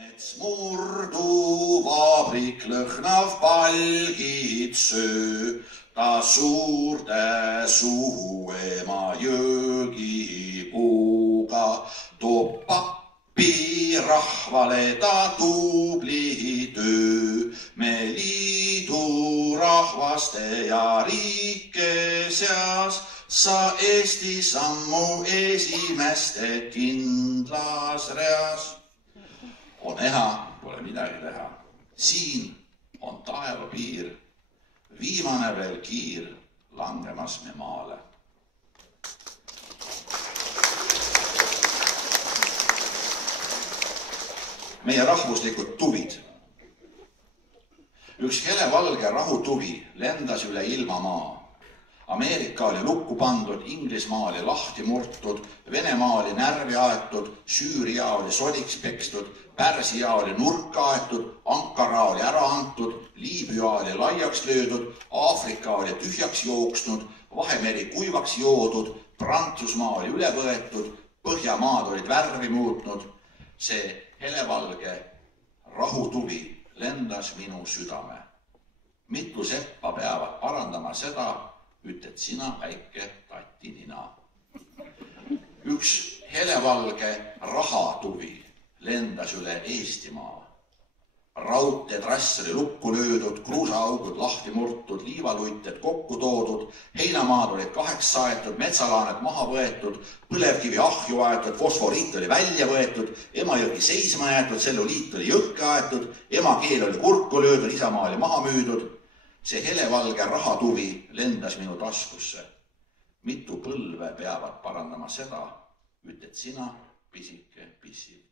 mets murdu, vabrik lõhnav palgid söö, ta suurte suhu ema jõgipuuga toob pappi rahvale ta tubli töö. Me liidu rahvaste ja riike seas sa Eesti sammu esimeste kindlas reas. On näha, pole midagi teha. Siin on taeva piir, viimane veel kiir langemas me maale. Meie rahvuslikud tuvid. Üks helevalge rahutuvi lendas üle ilmamaa. Ameerika oli lukku pandud, Inglismaa oli lahti murtud, Venemaa oli närvi aetud, Süüria oli sodiks pekstud, Pärsia oli nurka aetud, Ankara oli ära antud, Liibüa oli laiaks löödud, Aafrika oli tühjaks jooksnud, Vahemeri kuivaks joodud, Prantsusmaa oli üle võetud, Põhjamaad olid värvi muutnud. See helevalge rahutuvi lendas minu südame. Mitu seppa peavad parandama seda, ütled sina, väike tatinina. Üks helevalge rahatuvi lendas üle Eestimaa. Raudteetrass oli lukku löödud, kruusaaugud lahti murtud, liivaluited kokku toodud, heinamaad olid kaheks saetud, metsalaaned maha võetud, põlevkivi ahju aetud, fosforiit oli välja võetud, Emajõgi seisma jäetud, selluliit oli jõkke aetud, emakeel oli kurku löödud, isamaa oli maha müüdud. See helevalge rahatuvi lendas minu taskusse. Mitu põlve peavad parandama seda, ütled sina, pisike pissiv.